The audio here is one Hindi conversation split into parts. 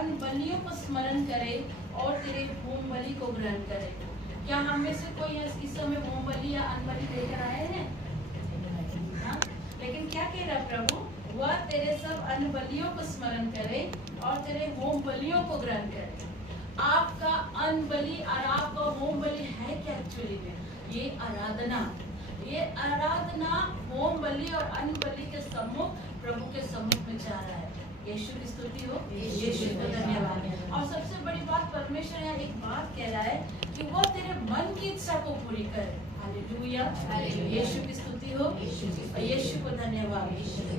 अन्न बलियों को स्मरण करे और तेरे होम बलि को ग्रहण करे। क्या हम में से कोई इस समय होम बलि या अन्न बलि लेकर आए हैं? हाँ? लेकिन क्या कह रहा प्रभु? वह तेरे सब अन्न बलियों को स्मरण करे और तेरे होम बलियों को ग्रहण करे। आपका अन्न बलि और आपका होम बलि है क्या एक्चुअली में? ये आराधना। ये आराधना होम बलि और अन्न बलि के सम्मुख, प्रभु के सम्मुख में जा रहा है। यीशु की स्तुति हो, यीशु को धन्यवाद। और सबसे बड़ी बात, परमेश्वर यहाँ एक बात कह रहा है कि वो तेरे मन की इच्छा को पूरी करे। हालेलुया, यीशु की स्तुति हो, यीशु को धन्यवाद।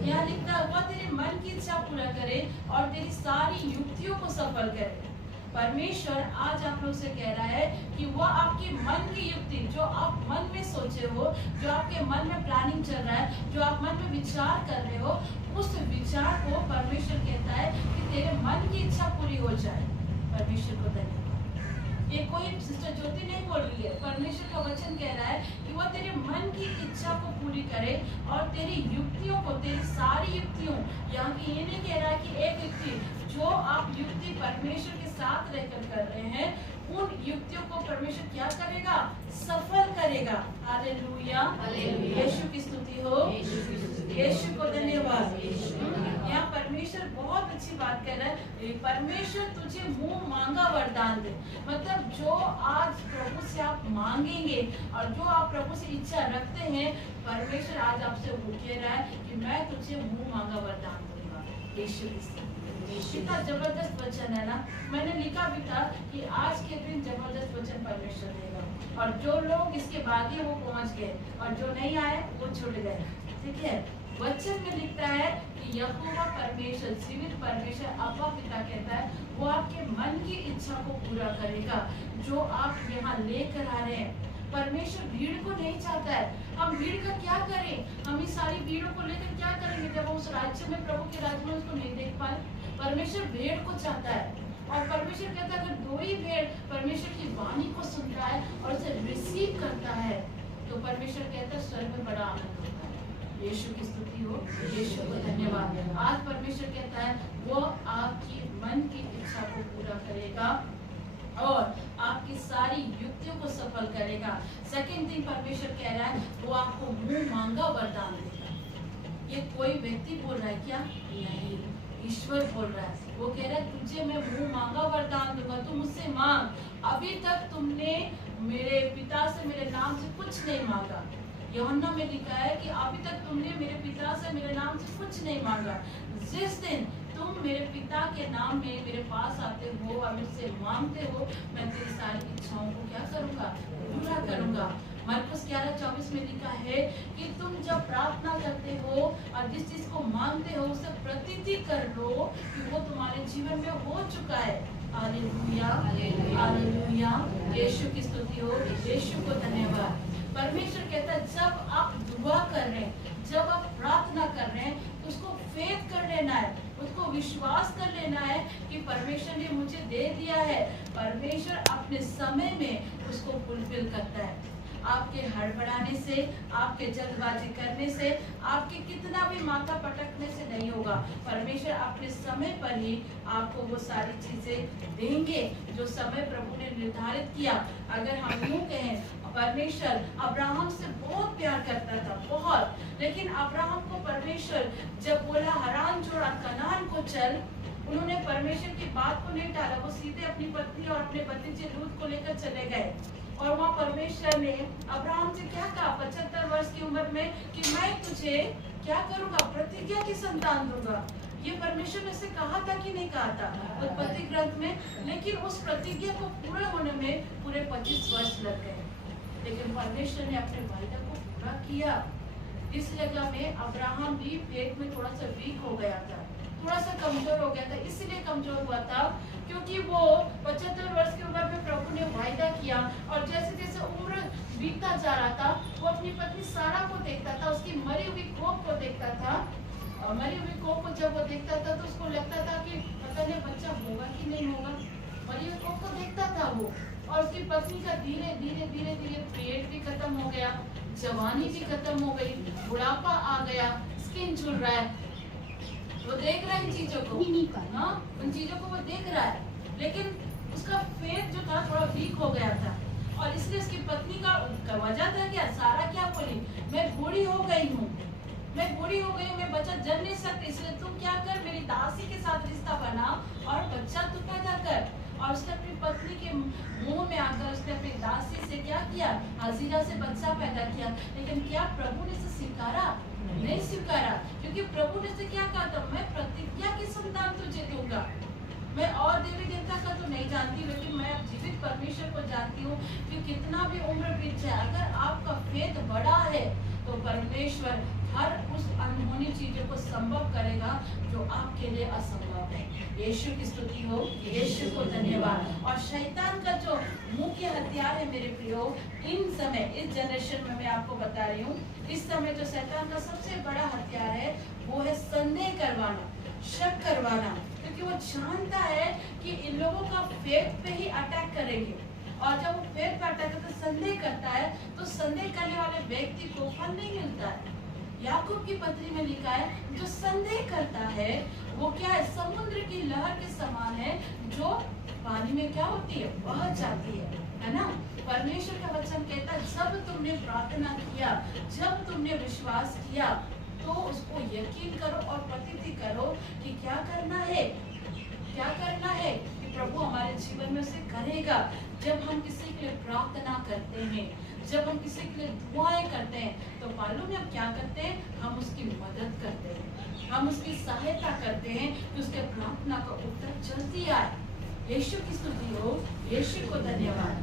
यहाँ लिखता है वह तेरे मन की इच्छा पूरा करे और तेरी सारी युक्तियों को सफल करे। परमेश्वर आज आप लोग से कह रहा है कि वो आपके मन की युक्ति, जो आप मन में सोचे हो, जो आपके मन में प्लानिंग चल रहा है, जो आप मन में विचार कर रहे हो, उस विचार को परमेश्वर कहता है कि तेरे मन की इच्छा पूरी हो जाए। परमेश्वर को धन्यवाद। ये कोई सिस्टर ज्योति नहीं बोल रही है, परमेश्वर का वचन कह रहा है कि वो तेरे मन की इच्छा को पूरी करे और तेरी युक्तियों को, तेरी सारी युक्तियों, यहाँ की ये नहीं कह रहा है कि एक युक्ति, जो आप युक्ति परमेश्वर के साथ रहकर कर रहे हैं, उन युक्तियों को परमेश्वर क्या करेगा? सफल करेगा। हालेलुया, यीशु की स्तुति हो, यीशु को धन्यवाद। यहाँ परमेश्वर बहुत अच्छी बात कर रहा है, परमेश्वर तुझे मुंह मांगा वरदान दे। मतलब जो आज प्रभु से आप मांगेंगे और जो आप प्रभु से इच्छा रखते हैं, परमेश्वर आज आपसे वो कह रहा है कि मैं तुझे मुंह मांगा वरदान दूंगा। यीशु की स्तुति। कितना जबरदस्त वचन है ना। मैंने लिखा भी था कि आज के दिन जबरदस्त वचन परमेश्वर देगा, और जो लोग इसके बाद ही वो पहुंच गए और जो नहीं आए वो छूट गए। ठीक है, वचन में लिखता है कि यहोवा परमेश्वर, जीवित परमेश्वर, अब्बा पिता कहता है वो आपके मन की इच्छा को पूरा करेगा जो आप यहाँ लेकर आ रहे हैं। परमेश्वर भीड़ को नहीं चाहता है। हम भीड़ का क्या करें? हम इस सारी भीड़ों को लेकर क्या करेंगे जब हम उस राज्य में, प्रभु के राज्य में उसको नहीं देख पाए? परमेश्वर भेड़ को चाहता है, और परमेश्वर कहता है अगर दो ही भेड़ परमेश्वर की वाणी को सुनता है और उसे रिसीव करता है, तो परमेश्वर कहता है स्वर्ग में बड़ा आनंद होता है। यीशु की स्तुति हो, यीशु को धन्यवाद। आज परमेश्वर कहता है वो आपकी मन की इच्छा को पूरा करेगा और आपकी सारी युक्तियों को सफल करेगा। सेकंड थिंग परमेश्वर कह रहा है वो आपको मुंह मांगा वरदान देगा। ये कोई व्यक्ति बोल रहा है क्या? नहीं, ईश्वर बोल रहा है। वो कह रहा है तुझे मैं मुंह मांगा वरदान दूंगा, तू मुझसे मांग। अभी तक तुमने मेरे पिता से मेरे नाम से कुछ नहीं मांगा। यूहन्ना में लिखा है कि अभी तक तुमने मेरे पिता से मेरे नाम से कुछ नहीं मांगा। जिस दिन तुम मेरे पिता के नाम में मेरे पास आते हो और मुझसे मांगते हो, मैं तेरी सारी इच्छाओं को क्या करूंगा? पूरा करूंगा। मरकुस 11:24 में लिखा है कि तुम जब प्रार्थना करते हो और जिस चीज को मांगते हो उसे प्रतीति कर लो कि वो तुम्हारे जीवन में हो चुका है। हालेलुया, हालेलुया, यीशु की स्तुति हो, यीशु को धन्यवाद। परमेश्वर कहता है जब आप दुआ कर रहे हैं, जब आप प्रार्थना कर रहे हैं, तो उसको फेथ कर लेना है, उसको विश्वास कर लेना है कि परमेश्वर ने मुझे दे दिया है। परमेश्वर अपने समय में उसको फुलफिल करता है। आपके हड़बड़ाने से, आपके जल्दबाजी करने से, आपके कितना भी माथा पटकने से नहीं होगा। परमेश्वर अपने समय पर ही आपको वो सारी चीजें देंगे जो समय प्रभु ने निर्धारित किया। अगर हम यूँ कहें, परमेश्वर अब्राहम से बहुत प्यार करता था, बहुत, लेकिन अब्राहम को परमेश्वर जब बोला हरान छोड़ा, कनान को चल, उन्होंने परमेश्वर की बात को नहीं टाला। वो सीधे अपनी पत्नी और अपने भतीजे लूत को लेकर चले गए। और वहाँ परमेश्वर ने अब्राहम से क्या कहा 75 वर्ष की उम्र में कि मैं तुझे क्या करूँगा? प्रतिज्ञा की संतान दूंगा। ये परमेश्वर ने से कहा था कि नहीं कहा था उत्पत्ति ग्रंथ में? लेकिन उस प्रतिज्ञा को पूरा होने में पूरे 25 वर्ष लग गए, लेकिन परमेश्वर ने अपने वायदा को पूरा किया। इस जगह में अब्राहम भी फेथ में थोड़ा सा वीक हो गया था, थोड़ा सा कमजोर हो गया था। इसलिए कमजोर हुआ था क्योंकि वो 75 वर्ष की उम्र में प्रभु ने वायदा किया, और जैसे जैसे उम्र बीतता जा रहा था वो अपनी पत्नी सारा को देखता था, उसकी मरी हुई कोख को देखता था। और मरी हुई कोख को जब वो देखता था तो उसको लगता था कि पता नहीं बच्चा होगा कि नहीं होगा। मरी हुई कोख को देखता था वो, और उसकी पत्नी का धीरे धीरे धीरे धीरे पेट भी खत्म हो गया, जवानी भी खत्म हो गई, बुढ़ापा आ गया, स्किन झुल रहा है। वो देख रहा है इन चीजों को, हाँ उन चीजों को वो देख रहा है, लेकिन उसका फेथ जो था थोड़ा वीक हो गया था। और इसलिए उसकी पत्नी का वजह था क्या, सारा क्या बोली, मैं बूढ़ी हो गई हूँ, मैं बूढ़ी हो गई हूँ, मैं बच्चा जन्म नहीं सकती, इसलिए तुम क्या कर, मेरी दासी के साथ रिश्ता बना और बच्चा तू पैदा कर। और उसने अपनी पत्नी के मुंह में आकर उसने अपनी दासी से क्या किया, हाजिरा से बच्चा पैदा किया। लेकिन क्या प्रभु ने इसे स्वीकारा? नहीं स्वीकारा, क्योंकि प्रभु ने क्या कहा था, मैं प्रतिज्ञा की संतान तुझे दूंगा। मैं और देवी देवता का तो नहीं जानती, लेकिन मैं जीवित परमेश्वर को जानती हूँ कि कितना भी उम्र बीत जाए, अगर आपका फेथ बड़ा है तो परमेश्वर हर उस अनहोनी चीजों को संभव करेगा जो आपके लिए असंभव है। यीशु की स्तुति हो, यीशु को धन्यवाद। और शैतान का जो मुख्य हथियार है मेरे प्रियो, इन समय इस जनरेशन में मैं आपको बता रही हूँ, इस समय जो शैतान का सबसे बड़ा हथियार है वो है संदेह करवाना, शक करवाना, क्योंकि वो जानता है कि इन लोगों का फेथ पे ही अटैक करेंगे। और जब वो फेथ पे अटैक करता है, संदेह करता है, तो संदेह करने वाले व्यक्ति को फल नहीं मिलता है। याकूब की पत्री में लिखा है, जो संदेह करता है वो क्या है, समुद्र की लहर के समान है, जो पानी में क्या होती है, बह जाती है ना। परमेश्वर का वचन कहता है, जब तुमने प्रार्थना किया, जब तुमने विश्वास किया, तो उसको यकीन करो और प्रतीति करो कि क्या करना है, क्या करना है कि प्रभु हमारे जीवन में से करेगा। जब हम किसी के लिए प्रार्थना करते हैं, जब हम किसी के लिए दुआएं करते हैं, तो मालूम है हम क्या करते हैं, हम उसकी मदद करते हैं, हम उसकी सहायता करते हैं कि उसके प्रार्थना का उत्तर जल्दी आए। यीशु की स्तुति हो, यीशु को धन्यवाद।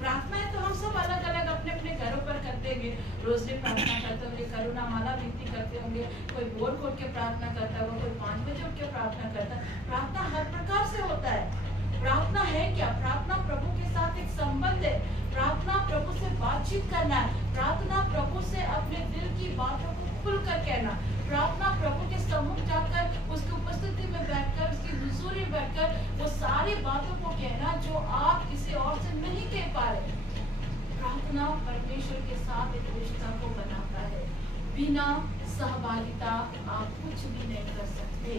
प्रार्थनाएं तो हम सब अलग अलग अपने अपने घरों पर करते होंगे, रोजरी प्रार्थना करते होंगे, करुणा माला विनती करते होंगे, कोई बोल खोल के प्रार्थना करता होगा, कोई 5 बजे उठ के प्रार्थना करता है। प्रार्थना हर प्रकार से होता है। प्रार्थना है क्या, प्रार्थना प्रभु के साथ एक संबंध है, प्रार्थना प्रभु से बातचीत करना है, प्रार्थना प्रभु से अपने दिल की बातों को खुलकर कहना, प्रार्थना प्रभु के सम्मुख जाकर उसकी उपस्थिति में बैठकर, उसकी हुजूरी में बैठकर वो सारी बातों को कहना जो आप किसी और से नहीं कह पा रहे। प्रार्थना परमेश्वर के साथ एक रिश्ता को बनाता है। बिना सहभागिता आप कुछ भी नहीं कर सकते,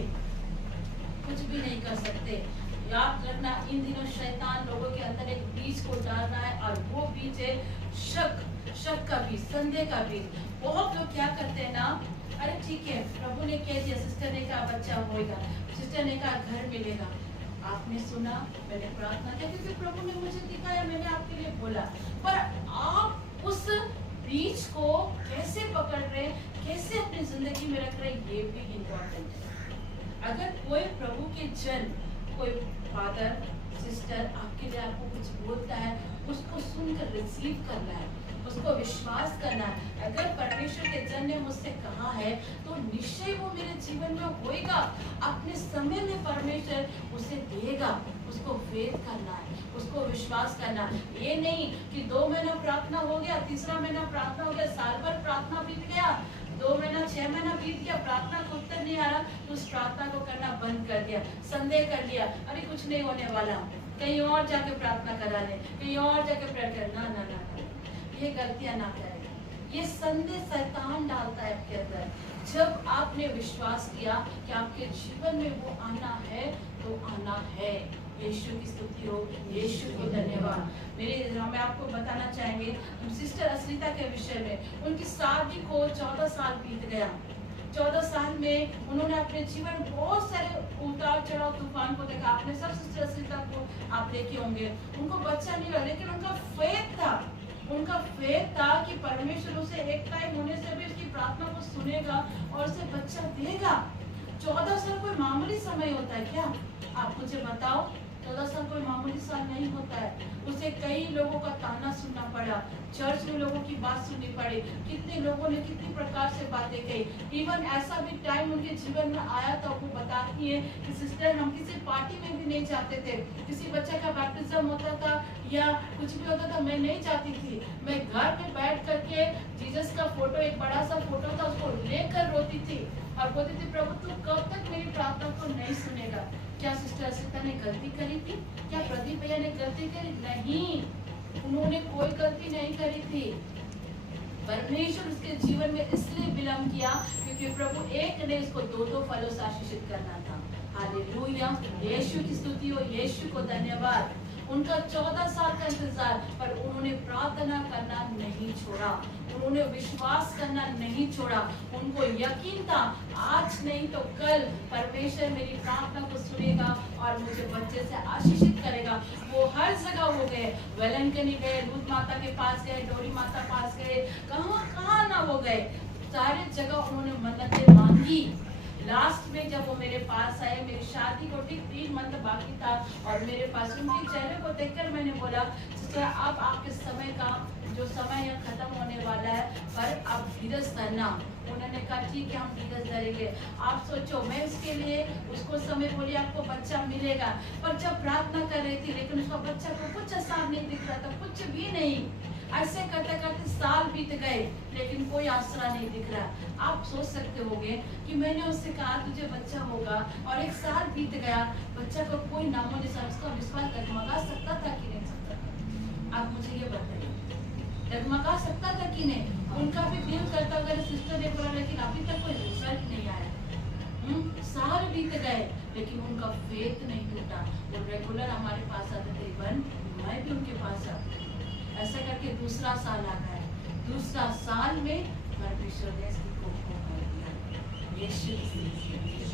कुछ भी नहीं कर सकते। याद रखना, इन दिनों शैतान लोगों के अंदर एक बीज को डाल रहा है, और वो बीज है शक, शक का बीज, संदेह का बीज। बहुत लोग क्या करते हैं ना, अरे ठीक है प्रभु ने कह दिया, सिस्टर ने कहा बच्चा होएगा, सिस्टर ने कहा घर मिलेगा, आपने सुना, मैंने प्रार्थना की क्योंकि प्रभु ने मुझे दिखाया, मैंने आपके लिए बोला, पर आप उस बीज को कैसे पकड़ रहे, कैसे अपनी जिंदगी में रख रहे, ये भी इम्पोर्टेंट है। अगर कोई प्रभु के जन, कोई फादर सिस्टर आपके लिए आपको कुछ बोलता है, उसको सुनकर रिसीव करना है, उसको विश्वास करना है। अगर परमेश्वर के जन ने मुझसे कहा है तो निश्चय वो मेरे जीवन में होएगा, अपने समय में परमेश्वर उसे देगा, उसको फेथ करना है, उसको विश्वास करना है। ये नहीं कि 2 महीना प्रार्थना हो गया, तीसरा महीना प्रार्थना हो गया, साल भर प्रार्थना बीत गया, 2 महीना 6 महीना बीत गया, प्रार्थना का उत्तर नहीं आ रहा, तो उस प्रार्थना को करना बंद कर दिया, संदेह कर लिया, अरे कुछ नहीं होने वाला, कहीं और जाके प्रार्थना करा ले, कहीं और जाके प्रेयर कर, ना ना ना, ये गलतियां ना करें। ये संदेह शैतान डालता है आपके अंदर। जब आपने विश्वास किया कि आपके जीवन में वो आना है तो आना है। यीशु की स्तुति हो, यीशु को धन्यवाद। मैं आपको बताना चाहेंगे सिस्टर अस्मिता के विषय में, उनकी शादी को 14 साल बीत गया। 14 साल में उन्होंने अपने जीवन बहुत सारे उतार चढ़ाव तूफान को देखा। आपने सब सिस्टर अस्मिता को आप देखे होंगे, उनको बच्चा नहीं हुआ, लेकिन उनका फेथ था, उनका फेथ था कि परमेश्वर उसे एक टाइम होने से भी उसकी प्रार्थना को सुनेगा और उसे बच्चा देगा। 14 साल कोई मामूली समय होता है क्या? आप मुझे बताओ, 14 साल कोई मामूली साल नहीं होता है। उसे कई लोगों का ताना सुनना पड़ा, चर्च में लोगों की बात सुननी पड़ी, कितने लोगों ने कितनी प्रकार से बातें कही। इवन ऐसा भी टाइम उनके जीवन में आया था, वो बताती है कि सिस्टर हम किसी पार्टी में भी नहीं जाते थे, किसी बच्चे का बैप्टिज्म होता था या कुछ भी होता था, मैं नहीं जाती थी। मैं घर में बैठ करके जीसस का फोटो, एक बड़ा सा फोटो था, उसको लेकर रोती थी और बोलती थी प्रभु तू कब तक मेरी प्रार्थना को नहीं सुनेगा। क्या सिस्टर अस्मिता ने गलती करी थी? क्या प्रदीप भैया ने गलती करी? नहीं, उन्होंने कोई गलती नहीं करी थी। परमेश्वर उसके जीवन में इसलिए विलंब किया क्योंकि क्योंकि प्रभु एक ने उसको 2-2 फलों से आशीषित करना था। हालेलुया, यीशु की स्तुति हो, यीशु को धन्यवाद। उनका 14 साल का इंतजार, पर उन्होंने प्रार्थना करना नहीं छोड़ा, उन्होंने विश्वास करना नहीं छोड़ा। उनको यकीन था आज नहीं तो कल परमेश्वर मेरी प्रार्थना को सुनेगा और मुझे बच्चे से आशीषित करेगा। वो हर जगह हो गए, वेलंकनी गए, दूध माता के पास गए, डोरी माता पास गए, कहाँ ना वो गए, सारे जगह उन्होंने मन्नतें मांगी। लास्ट में जब वो मेरे पास आए, मेरी शादी को ठीक 3 मंथ बाकी था और मेरे पास उनके चेहरे को देखकर मैंने बोला सिस्टर अब आपके समय का जो समय है खत्म होने वाला है, पर आप धीरज धरना। उन्होंने कहा ठीक है हम धीरज धरेंगे। आप सोचो मैं उसके लिए उसको समय बोली आपको बच्चा मिलेगा, पर जब प्रार्थना कर रही थी लेकिन उसका बच्चा को कुछ आसार नहीं दिख रहा था, कुछ भी नहीं। ऐसे करते करते साल बीत गए लेकिन कोई आसरा नहीं दिख रहा। आप सोच सकते होंगे कि मैंने उससे कहा तुझे बच्चा होगा और 1 साल बीत गया, बच्चा का कोई नामो निशान, उसका विश्वास डगमगा सकता था कि नहीं सकता था? आप मुझे ये बताइए, डगमगा सकता था कि नहीं? उनका भी दिल करता अगर सिस्टर ने बोला, लेकिन अभी तक कोई रिजल्ट नहीं आया। साल बीत गए लेकिन उनका फेथ नहीं टूटा। वो रेगुलर हमारे पास आते थे, इवन मैं भी उनके पास आती। ऐसा करके दूसरा साल आ गया। दूसरा साल में परमेश्वर ने इसकी कोख कर दिया।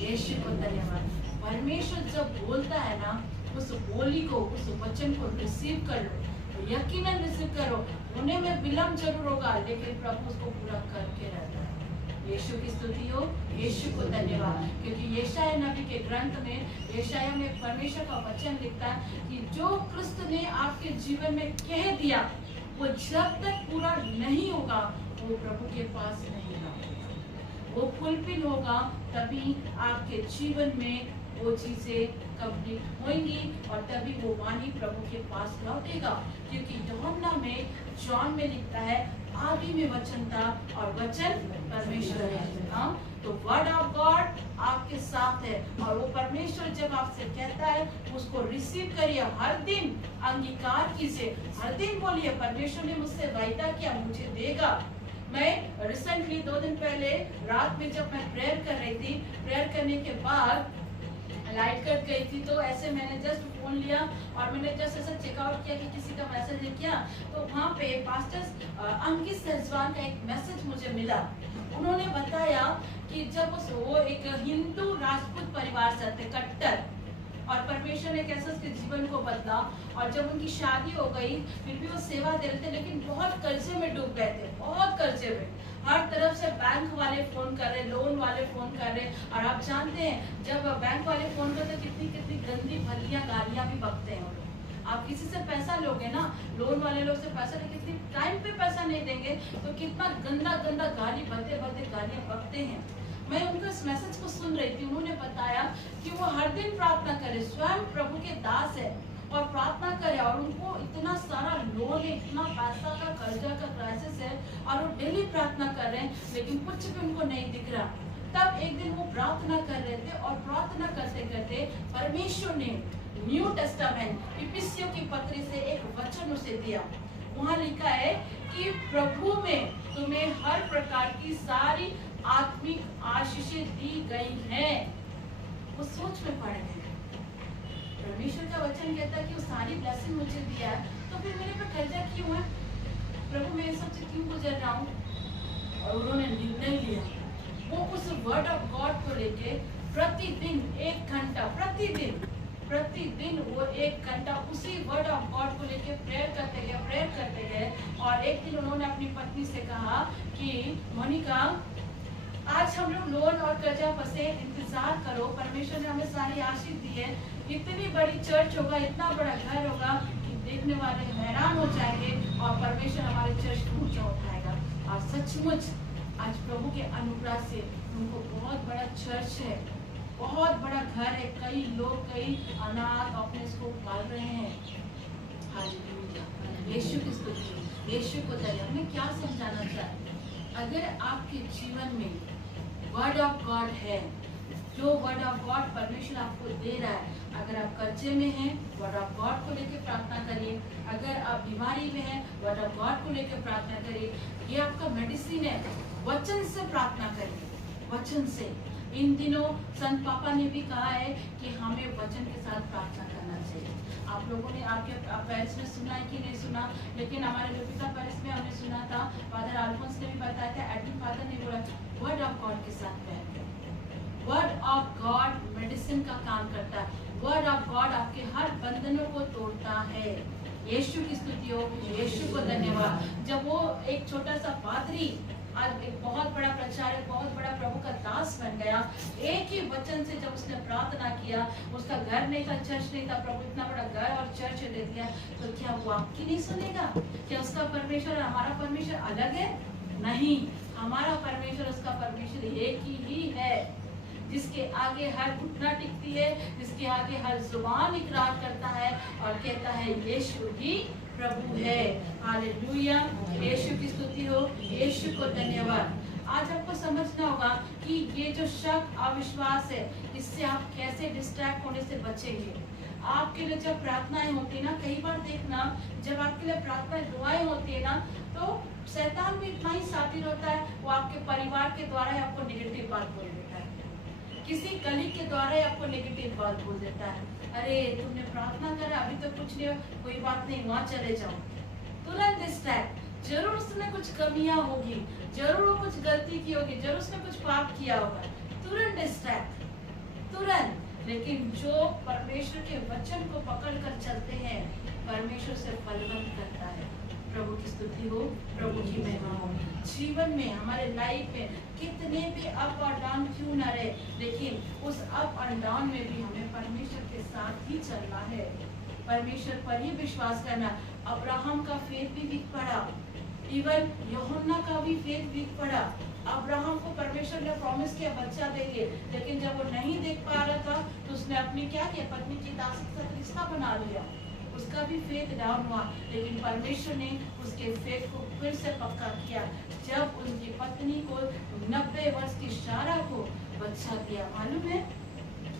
यीशु को धन्यवाद। परमेश्वर जब बोलता है ना, उस बोली को, उस वचन को रिसीव कर लो, यकीनन रिसीव करो। होने में विलम्ब जरूर होगा लेकिन प्रभु उसको पूरा करके रहता है। यीशु की स्तुति हो, यीशु को धन्यवाद। क्योंकि यशायाह नबी के ग्रंथ में, यशायाह में परमेश्वर का वचन लिखता है कि जो क्रिस्त ने आपके जीवन में कह दिया वो जब तक पूरा नहीं होगा वो प्रभु के पास नहीं आएगा। वो फुलफिल होगा तभी आपके जीवन में वो चीजें कंप्लीट होंगी और तभी वो वाणी प्रभु के पास लौटेगा। क्योंकि यूहन्ना में, जॉन में लिखता है आदि में वचन था और वचन परमेश्वर है। हाँ, तो वर्ड ऑफ गॉड आपके साथ है और वो परमेश्वर जब आपसे कहता है उसको रिसीव करिए, हर दिन अंगीकार कीजिए, हर दिन बोलिए परमेश्वर ने मुझसे वायदा किया मुझे देगा। मैं रिसेंटली 2 दिन पहले रात में जब मैं प्रेयर कर रही थी, प्रेयर करने के बाद लाइट कट गई थी, तो ऐसे मैंने जस्ट फोन लिया और मैंने जस्ट ऐसा चेकआउट किया कि किसी का मैसेज है क्या, तो वहाँ पे पास्टर अंकित सेजवान का एक मैसेज मुझे मिला। उन्होंने बताया कि जब वो एक हिंदू राजपूत परिवार से थे, कट्टर, और परमेश्वर ने कैसे उसके जीवन को बदला और जब उनकी शादी हो गई फिर भी वो सेवा दे रहे थे लेकिन बहुत कर्जे में डूब गए थे, बहुत कर्जे में। हर तरफ से बैंक वाले फोन कर रहे, लोन वाले फोन कर रहे, और आप जानते हैं जब बैंक वाले फोन करते कितनी कितनी गंदी भलियां गालियां भी बकते हैं वो लोग। आप किसी से पैसा लोगे ना, लोन वाले लोग से पैसा लेके कितनी टाइम पे पैसा नहीं देंगे तो कितना गंदा गंदा गाली भरते भरते गालियां बकते हैं। मैं उनका इस मैसेज को सुन रही थी, उन्होंने बताया कि वो हर दिन प्रार्थना करे, स्वयं प्रभु के दास है और प्रार्थना करे और उनको इतना सारा लोन है, इतना पैसा का कर्जा का क्राइसिस है और वो डेली प्रार्थना कर रहे हैं लेकिन कुछ भी उनको नहीं दिख रहा। तब एक दिन वो प्रार्थना कर रहे थे और प्रार्थना करते करते परमेश्वर ने न्यू टेस्टामेंट इफिसियों की पत्री से एक वचन उसे दिया। वहाँ लिखा है कि प्रभु में तुम्हें हर प्रकार की सारी आत्मिक आशीषें दी गई हैं। वो सोच में पड़ गए। परमेश्वर का वचन कहता है कि वो सारी ब्लेसिंग मुझे दिया है, तो फिर मेरे पे कर्जा क्यों है? प्रभु मैं सबसे क्यों गुजर रहा हूँ? और उन्होंने निर्णय लिया, वो उस वर्ड ऑफ गॉड को लेके प्रतिदिन 1 घंटा, प्रतिदिन वो 1 घंटा उसी वर्ड ऑफ गॉड को लेके प्रेयर करते गए। और एक दिन उन्होंने अपनी पत्नी से कहा कि मोनिका आज हम लोग लोन और कर्जा फंसे, इंतजार करो, परमेश्वर ने हमें सारी आशीष दी है, इतनी बड़ी चर्च होगा, इतना बड़ा घर होगा कि देखने वाले हैरान हो जाएंगे और परमेश्वर हमारे चर्च को ऊंचा उठाएगा। और सचमुच आज प्रभु के अनुग्रह से उनको बहुत बड़ा चर्च है, बहुत बड़ा घर है, कई लोग, कई अनाथ अपने इसको पाल रहे हैं। हालेलुया, यीशु की स्तुति, यीशु को धन्यवाद। मैं क्या समझाना चाहती हूँ, अगर आपके जीवन में वर्ड ऑफ गॉड है, जो वर्ड ऑफ गॉड परमेश्वर आपको दे रहा है, अगर आप कर्जे में हैं वर्ड ऑफ गॉड को लेकर प्रार्थना करिए, अगर आप बीमारी में हैं वर्ड ऑफ गॉड को लेकर प्रार्थना करिए, ये आपका मेडिसिन है, वचन से प्रार्थना करिए, वचन से। इन दिनों संत पापा ने भी कहा है कि हमें वचन के साथ प्रार्थना करना चाहिए। आप लोगों ने आपके पेरिस में सुना है कि नहीं सुना, लेकिन हमारे लुपिका पेरिस में हमने सुना था, फादर अल्फोंस ने भी बताया था, एडविन फादर ने बोला वर्ड ऑफ गॉड के साथ बैठ। वर्ड ऑफ गॉड मेडिसिन का काम करता है। वर्ड ऑफ गॉड आपके हर बंधनों को तोड़ता है। यीशु की स्तुति हो, यीशु को धन्यवाद। जब वो एक छोटा सा पादरी आज एक बहुत बड़ा प्रचारक, बहुत बड़ा प्रभु का दास बन गया, एक ही वचन से जब उसने प्रार्थना किया, उसका घर नहीं था, चर्च नहीं था, प्रभु इतना बड़ा घर और चर्च दे दिया, तो क्या वो आपकी नहीं सुनेगा? क्या उसका परमेश्वर और हमारा परमेश्वर अलग है? नहीं, हमारा परमेश्वर, उसका परमेश्वर एक ही है, जिसके आगे हर घुटना टिकती है, जिसके आगे हर जुबान इकरार करता है और कहता है यीशु ही प्रभु है। हालेलुया, यीशु की स्तुति हो, यीशु को धन्यवाद। आज आपको समझना होगा कि ये जो शक, अविश्वास है, इससे आप कैसे डिस्ट्रैक्ट होने से बचेंगे। आपके लिए जब प्रार्थनाएं होती है ना, कई बार देखना, जब आपके लिए प्रार्थनाएं दुआएं होती है ना, तो शैतान भी इतना ही शातिर होता है, वो आपके परिवार के द्वारा ही आपको नेगेटिव बात बोल देता है, किसी कलीग के द्वारा ही आपको नेगेटिव बात बोल देता है। अरे तुमने प्रार्थना करा, अभी तो कुछ नहीं, कोई बात नहीं, वहां चले जाओ। तुरंत डिस्ट्रैक्ट। जरूर उसमें कुछ कमियां होगी, जरूर वो कुछ गलती की होगी, जरूर उसने कुछ पाप किया होगा, तुरंत डिस्ट्रैक्ट, तुरंत। लेकिन जो परमेश्वर के वचन को पकड़ कर चलते हैं, परमेश्वर से फलवंत करता है। प्रभु की स्तुति हो, प्रभु की महिमा हो। जीवन में, हमारे लाइफ में कितने भी अप और डाउन क्यों ना रहे, लेकिन उस अप और डाउन में भी हमें परमेश्वर के साथ ही चलना है, परमेश्वर पर ही विश्वास करना। अब्राहम का फेथ भी वीक पड़ा, इवन यूहन्ना का भी फेथ वीक पड़ा। अब्राहम को परमेश्वर ने प्रॉमिस किया बच्चा देंगे, लेकिन जब वो नहीं देख पा रहा था, तो उसने अपनी क्या किया, पत्नी की दासी के साथ रिश्ता बना लिया, उसका भी फेथ डाउन हुआ। लेकिन परमेश्वर ने उसके फेथ को फिर से पक्का किया, जब उनकी पत्नी को 90 वर्ष की सारा को बच्चा दिया। मालूम है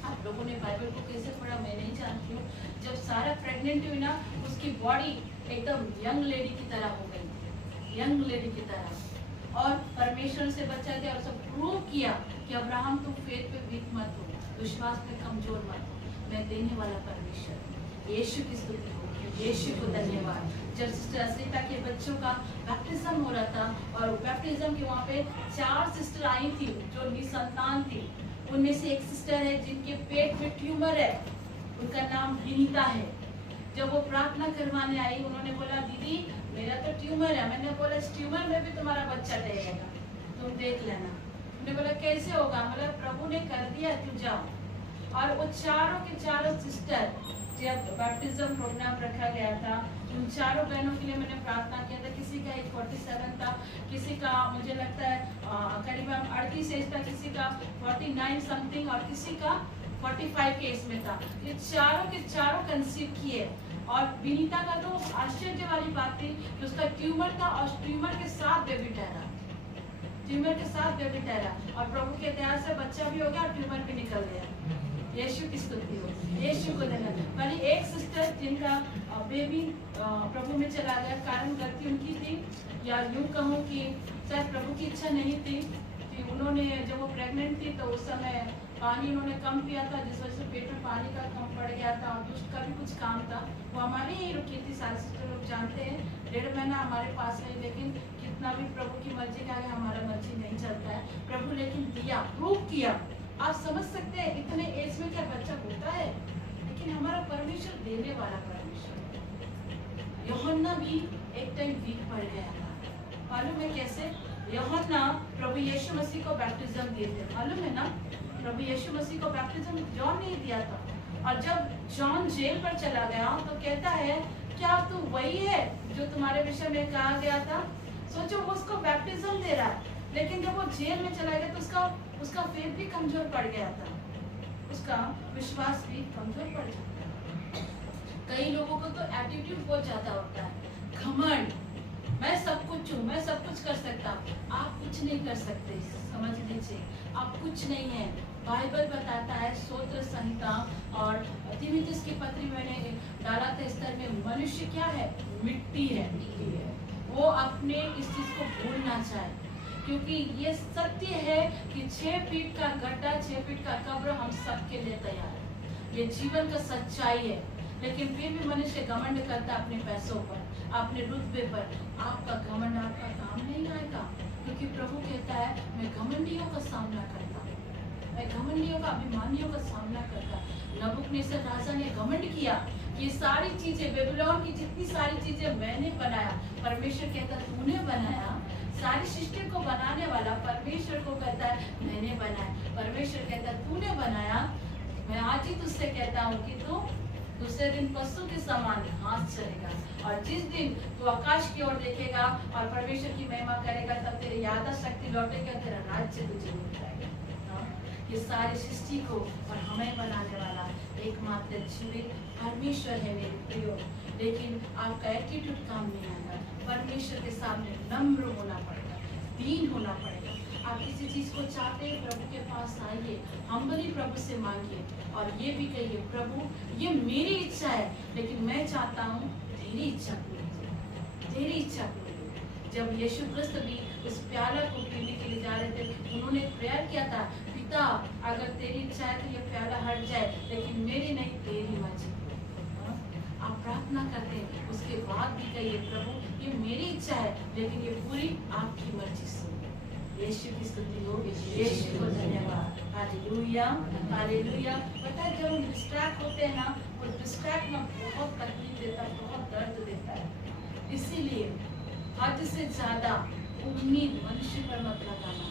आप लोगों ने बाइबल को कैसे पढ़ा, मैं नहीं जानती हूँ। जब सारा प्रेग्नेंट हुई ना, उसकी बॉडी एकदम यंग लेडी की तरह हो गई, यंग लेडी की तरह, और परमेश्वर से बच्चा दिया और सब प्रूव किया कि अब्राहम तुम फेथ पे वीक मत हो, विश्वास पे कमजोर मत हो, मैं देने वाला परमेश्वर। यीशु की स्तुति हो, यीशु को धन्यवाद। जब सिस्टर असलीता के बच्चों का बैप्टिज्म हो रहा था, और बैप्टिज्म के वहाँ पे 4 सिस्टर आई थी जो निसंतान थी। उनमें से एक सिस्टर है जिनके पेट में ट्यूमर है, उनका नाम विनीता है। जब वो प्रार्थना करवाने आई, उन्होंने बोला दीदी मेरा तो ट्यूमर है। मैंने बोला इस ट्यूमर में भी तुम्हारा बच्चा रहेगा, तुम देख लेना। उन्होंने बोला कैसे होगा? मतलब प्रभु ने कर दिया, तू जाओ। और वो चारों के चारों सिस्टर, जब बैप्टिज्म प्रोग्राम रखा गया था, उन चारों बहनों के लिए मैंने प्रार्थना किया था। किसी का 47 था, किसी का मुझे लगता है करीबन 38 एज था, किसी का 49 समथिंग, और किसी का 45 के एज में था। ये चारों के चारों कंसीव किए। और विनीता का तो आश्चर्य वाली बात थी कि उसका ट्यूमर था, और ट्यूमर के साथ बेबी ठहरा, ट्यूमर के साथ बेबी ठहरा, और प्रभु के दया से बच्चा भी हो गया और ट्यूमर भी निकल गया। यीशु की स्तुति हो, यीशु को धन्यवाद। वाली एक सिस्टर जिनका बेबी प्रभु में चला गया, कारण गलती उनकी थी, या यूं कहूँ कि शायद प्रभु की इच्छा नहीं थी कि उन्होंने, जब वो प्रेग्नेंट थी तो उस समय पानी उन्होंने कम पिया था, जिस वजह से पेट में पानी का कम पड़ गया था, और दुष्ट का भी कुछ काम था। वो हमारे ही रुकी थी, सारे सिस्टर लोग जानते हैं, 1.5 महीना हमारे पास रही। लेकिन कितना भी प्रभु की मर्जी का है, हमारा मर्जी नहीं चलता है। प्रभु लेकिन दिया, प्रूव किया। आप समझ सकते हैं इतने एज में क्या बच्चा होता है, लेकिन हमारा परमेश्वर देने वाला परमेश्वर। यूहन्ना भी एक टाइम वीक पड़ गया था, मालूम है कैसे? यूहन्ना प्रभु यीशु मसीह को बैप्टिज्म दिए थे, मालूम है ना? प्रभु यीशु मसीह को बैप्टिज्म जॉन नहीं दिया था। और जब जॉन जेल पर चला गया तो कहता है क्या तू वही है जो तुम्हारे विषय में कहा गया था? सोचो, वो उसको बैप्टिज्म दे रहा है, लेकिन जब वो जेल में चला गया तो उसका फेथ भी कमजोर पड़ गया था, उसका विश्वास भी कमजोर पड़ जाता है। कई लोगों को तो एटीट्यूड बहुत ज्यादा होता है, घमंड, मैं सब कुछ हूँ, मैं सब कुछ कर सकता हूँ। आप कुछ नहीं कर सकते, समझ लीजिए, आप कुछ नहीं है। बाइबल बताता है, स्तोत्र संहिता और तीमुथियुस की पत्री मैंने डाला था स्तर में, मनुष्य क्या है? मिट्टी है। वो अपने इस चीज को भूलना चाहे, क्योंकि ये सत्य है कि 6 फीट का गड्ढा, 6 फीट का कब्र हम सबके लिए तैयार है। ये जीवन का सच्चाई है। लेकिन फिर भी मनुष्य घमंड करता अपने पैसों पर, अपने रुतबे पर। आपका घमंड आपका काम नहीं आएगा, क्योंकि प्रभु कहता है मैं घमंडियों का सामना करता हूँ, मैं घमंडियों का, अभिमानियों का सामना करता। नबूकदनेस्सर राजा ने घमंड किया, ये सारी चीजें, बेबीलोन की जितनी सारी चीजें मैंने बनाया। परमेश्वर कहता तूने बनाया। सारी सृष्टि को बनाने वाला परमेश्वर को कहता है मैंने बनाया। परमेश्वर कहता तूने बनाया। मैं आज ही तुझसे कहता हूँ कि तू दूसरे दिन पशु के समान हाथ चलेगा, और जिस दिन तू आकाश की ओर देखेगा और परमेश्वर की महिमा करेगा, तब तेरी यादा शक्ति लौटेगा, तेरा राज्य तुझे मिल जाएगा। ये सारी सृष्टि को और हमें बनाने वाला एकमात्र जीवित परमेश्वर है मेरे प्रियो। लेकिन आपका एटीट्यूड काम नहीं आएगा। परमेश्वर के सामने नम्र होना पड़ेगा, दीन होना पड़ेगा। आप किसी चीज को चाहते हैं, प्रभु के पास आइए, हम्बली प्रभु से मांगिए, और ये भी कहिए प्रभु ये मेरी इच्छा है, लेकिन मैं चाहता हूँ तेरी इच्छा पूरी हो, तेरी इच्छा पूरी हो। जब यीशु क्रिस्त भी उस प्याला को पीने के लिए जा रहे थे, उन्होंने प्रेयर किया था, पिता अगर तेरी इच्छा है तो ये प्याला हट जाए, लेकिन मेरी नहीं तेरी मर्जी। आप प्रार्थना करते हैं, उसके बाद भी कहिए प्रभु ये मेरी इच्छा है, लेकिन ये पूरी आपकी मर्जी से। यीशु की स्तुति हो, यीशु को धन्यवाद। Hallelujah, hallelujah. पता है जब हम डिस्ट्रैक्ट होते हैं ना, वो डिस्ट्रैक्ट में बहुत तकलीफ देता है, बहुत दर्द देता है। इसीलिए हद से ज्यादा उम्मीद मनुष्य पर मत लगाना,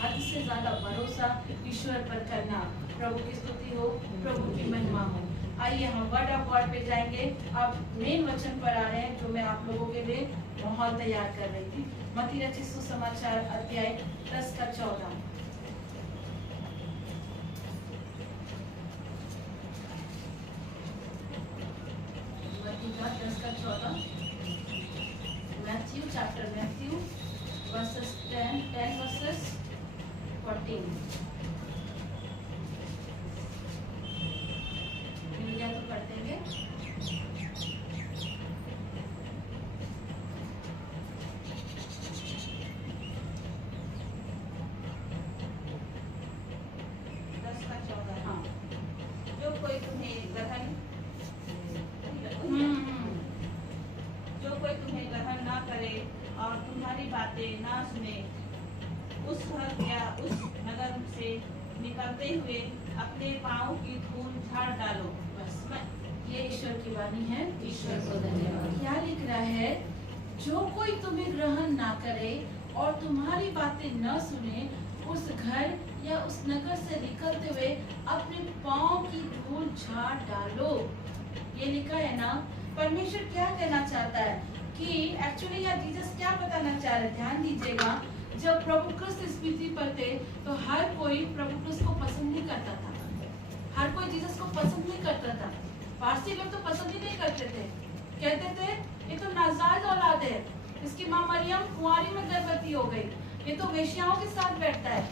हद से ज्यादा भरोसा ईश्वर पर करना। प्रभु की स्तुति हो, प्रभु की महिमा हो। आइए हम वर्ड ऑफ गॉड पे जाएंगे। अब मेन वचन पर आ रहे हैं, जो मैं आप लोगों के लिए माहौल तैयार कर रही थी। मत्ती रचित सुसमाचार अध्याय 10 का 14। मत्ती का 10 का 14। Matthew chapter Matthew versus 10 versus 14। मिल गया तो पढ़ देंगे। और तुम्हारी बातें ना सुने, उस घर या उस नगर से निकलते हुए अपने पाँव की धूल झाड़ डालो। बस ये ईश्वर की वाणी है। ईश्वर को धन्यवाद। क्या लिख रहा है? जो कोई तुम्हें ग्रहण ना करे और तुम्हारी बातें न सुने, उस घर या उस नगर से निकलते हुए अपने पाँव की धूल झाड़ डालो। ये लिखा है ना। परमेश्वर क्या कहना चाहता है कि एक्चुअली या जीसस क्या बताना चाह रहे, ध्यान दीजिएगा। जब प्रभु कृष्ण इस पृथ्वी पर थे तो हर कोई प्रभु कृष्ण को पसंद नहीं करता था, हर कोई जीसस को पसंद नहीं करता था। पारसी लोग तो पसंद ही नहीं करते थे, कहते थे ये तो नाजायज औलाद है, इसकी माँ मरियम कुंवारी में गर्भवती हो गई, ये तो वेश्याओं के साथ बैठता है,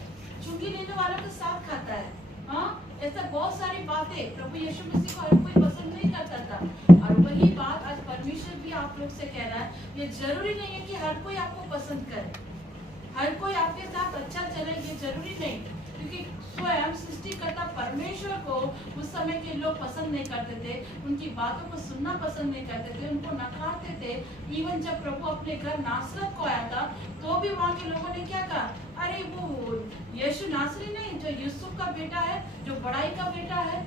चुंगी लेने वालों के साथ खाता है। हाँ, ऐसा बहुत सारी बातें प्रभु यीशु मसीह को हर कोई पसंद नहीं करता था। और वही बात आज परमेश्वर भी आप लोग से कह रहा है, ये जरूरी नहीं है कि हर कोई आपको पसंद करे, हर कोई आपके साथ अच्छा चले, ये जरूरी नहीं। क्योंकि स्वयं सृष्टिकर्ता परमेश्वर को उस समय के लोग पसंद नहीं करते थे, उनकी बातों को सुनना पसंद नहीं करते थे, उनको नकारते थे। इवन जब प्रभु अपने घर नासरत को आया था तो भी वहाँ के लोगों ने क्या कहा, अरे वो यीशु नासरी नहीं, जो यूसुफ का बेटा है, जो बड़ाई का बेटा है,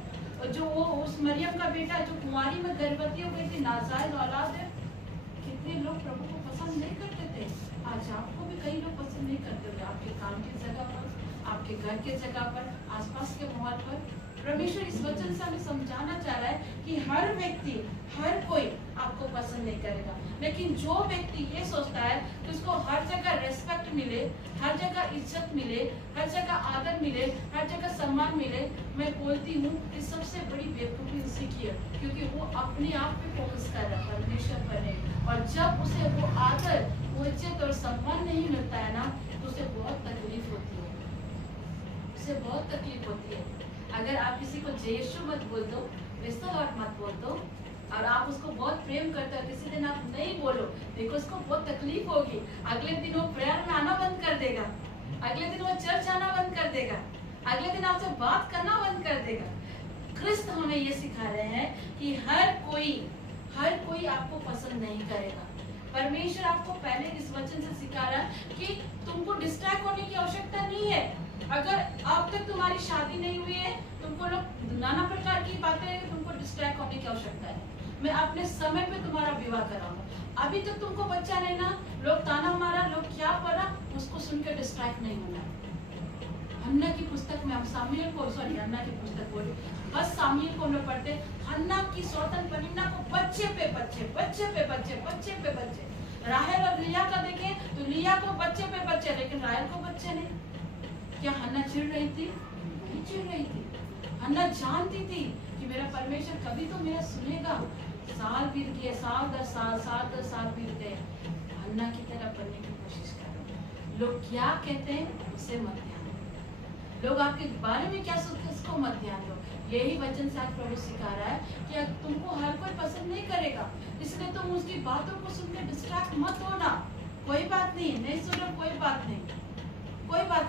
जो वो उस मरियम का बेटा है, जो कुंवारी में गर्भवती हो गई थी, नाजायज औलाद है। कितने लोग प्रभु को पसंद नहीं करते थे। आज आपको भी कई लोग पसंद नहीं करते थे, आपके काम की जगह पर, आपके घर के जगह पर, आसपास के माहौल पर। परमेश्वर इस वचन से हमें समझाना चाह रहा है कि हर व्यक्ति, हर कोई आपको पसंद नहीं करेगा, लेकिन जो व्यक्ति ये सोचता है कि उसको हर जगह रेस्पेक्ट मिले, हर जगह इज्जत मिले, हर जगह आदर मिले, हर जगह सम्मान मिले, मैं बोलती हूँ कि सबसे बड़ी बेवकूफ़ी उसी की है, क्योंकि वो अपने आप पे फोकस कर रहा है, परमेश्वर पर नहीं। और जब उसे वो आदर, वो इज्जत और सम्मान नहीं मिलता है ना, तो उसे बहुत तकलीफ होती है, उसे बहुत तकलीफ होती है। अगर आप किसी को यीशु मत बोल दो, प्रेज़ द लॉर्ड मत बोल दो, और आप उसको बहुत प्रेम करते हो, किसी दिन आप नहीं बोलो, देखो उसको बहुत तकलीफ होगी, अगले दिन वो प्रेयर में आना बंद कर देगा, अगले दिन वो चर्च आना बंद कर देगा, अगले दिन आपसे बात करना बंद कर देगा। क्रिस्त हमें ये सिखा रहे हैं कि हर कोई आपको पसंद नहीं करेगा। परमेश्वर आपको पहले इस वचन से सिखा रहा है कि तुमको डिस्ट्रैक्ट होने की आवश्यकता नहीं है। अगर अब तक तुम्हारी शादी नहीं हुई है, तुमको लोग नाना प्रकार की बातें, तुमको डिस्ट्रैक्ट होने की आवश्यकता है। मैं अपने समय पे तुम्हारा विवाह कराऊंगा। अभी तक तुमको बच्चा नहीं ना, लोग ताना मारा, लोग क्या पढ़ा, उसको सुन के डिस्ट्रैक्ट नहीं होना। हन्ना की पुस्तक में हम सामुएल को, सॉरी हन्ना की पुस्तक बोली, बस सामुएल को हम लोग पढ़ते, हन्ना की सौतन पनिन्ना को बच्चे पे बच्चे, बच्चे पे बच्चे, बच्चे पे बच्चे। राहेल और लिया का देखें तो लिया को बच्चे पे बच्चे, लेकिन राहेल को बच्चे नहीं। क्या हन्ना चिढ़ रही थी? नहीं चिढ़ रही थी। हन्ना जानती थी कि मेरा परमेश्वर कभी तो मेरा सुनेगा। साल बीत गए, साल दर साल बीत गए। हन्ना की तरह बनने की कोशिश करो। लोग क्या कहते हैं उसे मत ध्यान दो, लोग आपके बारे में क्या सोचते हैं उसको मत ध्यान दो। यही वचन से प्रभु सिखा रहा है कि तुमको हर कोई पसंद नहीं करेगा, इसलिए तुम उसकी बातों को सुनकर डिस्ट्रैक्ट मत होना। कोई बात नहीं सुनो, कोई बात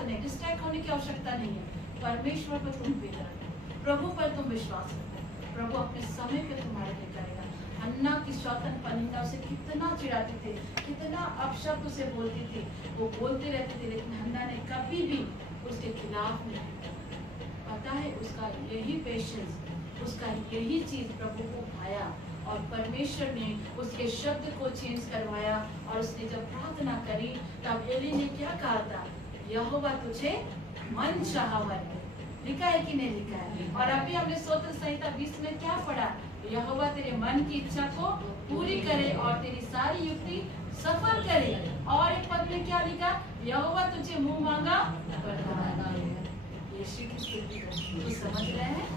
नहीं, डिस्ट्रैक्ट होने की आवश्यकता नहीं है। परमेश्वर पर तुम बेहतर रखो, प्रभु पर तुम विश्वास रखो, प्रभु अपने समय पे तुम्हारे लिए करेगा। हन्ना की सौतन पनिन्ना उसे कितना चिढ़ाती थी, कितना अपशब्द उसे बोलती थी, वो बोलते रहते थे, लेकिन हन्ना ने कभी भी उसके खिलाफ नहीं। पता है उसका यही पेशेंस, उसका यही चीज प्रभु को भाया, और परमेश्वर ने उसके शब्द को चेंज करवाया। और उसने जब प्रार्थना करी तब एली ने क्या कहा था, यहोवा तुझे मन चाहवत, लिखा है कि नहीं लिखा है? और अभी हमने स्तोत्र संहिता 20 में क्या पढ़ा, यहोवा तेरे मन की इच्छा को पूरी करे और तेरी सारी युक्ति सफल करे। और एक पद में क्या लिखा, यहोवा तुझे मुंह मांगा वरदान देगा। यीशु की स्तुति हो, तो समझ रहे हैं,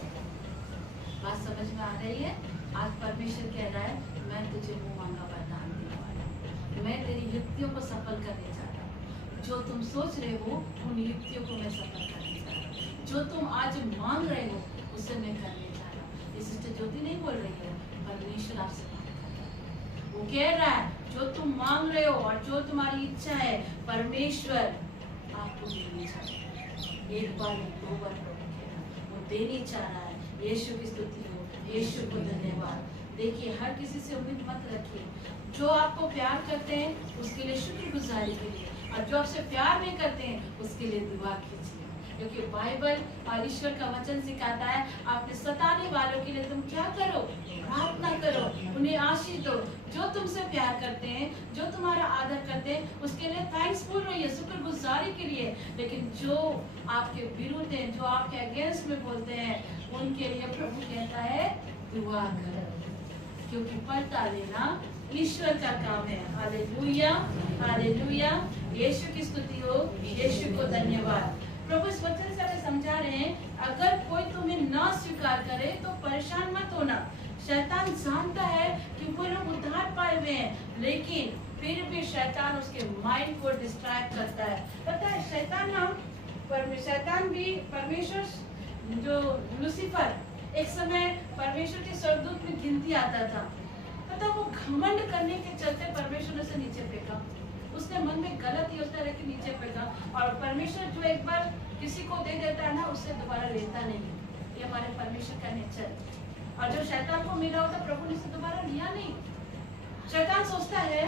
बात समझ में आ रही है? आज परमेश्वर कह रहा है, मैं तुझे मुंह मांगा वरदान देने वाला हूं, मैं तेरी युक्तियों को सफल करने जा रहा हूँ। जो तुम सोच रहे हो उन युक्तियों को मैं सफल करने जा रहा हूँ, जो तुम आज मांग रहे हो उसे मैं करने जा रहा हूँ। ये सिस्टर ज्योति नहीं बोल रही है, परमेश्वर आपसे बात कर रहा है। वो कह रहा है जो तुम मांग रहे हो और जो तुम्हारी इच्छा है, परमेश्वर आपको देने जा रहा है। एक बार नहीं, 2 बार प्रभु कह रहा है, वो देने चाह रहा है। यीशु की स्तुति हो, यीशु को धन्यवाद। देखिए, हर किसी से उम्मीद मत रखिए। जो आपको प्यार करते हैं उसके लिए शुक्रगुजारी कीजिए, और जो आपसे प्यार नहीं करते हैं उसके लिए दुआ कीजिए, क्योंकि बाइबल और ईश्वर का वचन सिखाता है, आपने सताने वालों के लिए तुम क्या करो, प्रार्थना करो, उन्हें आशीष दो। जो तुमसे प्यार करते हैं, जो तुम्हारा आदर करते हैं, उसके लिए थैंक्सफुल रहिए, शुक्रगुजारी के लिए। लेकिन जो आपके विरुद्ध हैं, जो आपके अगेंस्ट में बोलते हैं, उनके लिए प्रभु कहता है दुआ करो, क्योंकि पलटा लेना ईश्वर का काम है। Hallelujah, hallelujah. यीशु की स्तुति हो, यीशु को धन्यवाद। प्रभु इस वचन से हमें समझा रहे हैं, अगर कोई तुम्हें ना स्वीकार करे तो परेशान मत होना। शैतान जानता है कि वो लोग उद्धार पाए हुए हैं, लेकिन फिर भी शैतान उसके माइंड को डिस्ट्रैक्ट करता है। पता है, शैतान भी परमेश्वर, जो लूसीफर एक समय परमेश्वर के स्वर्गदूत में गिनती आता था, पता वो घमंड करने के चलते परमेश्वर ने उसे नीचे फेंका। उसने मन में गलत ही उसने रखी, नीचे फेंका। और परमेश्वर जो एक बार किसी को दे देता है ना, उससे दोबारा लेता नहीं। ये हमारे परमेश्वर का नेचर। और जो शैतान को मिला होता, प्रभु ने उसे दोबारा लिया नहीं। शैतान सोचता है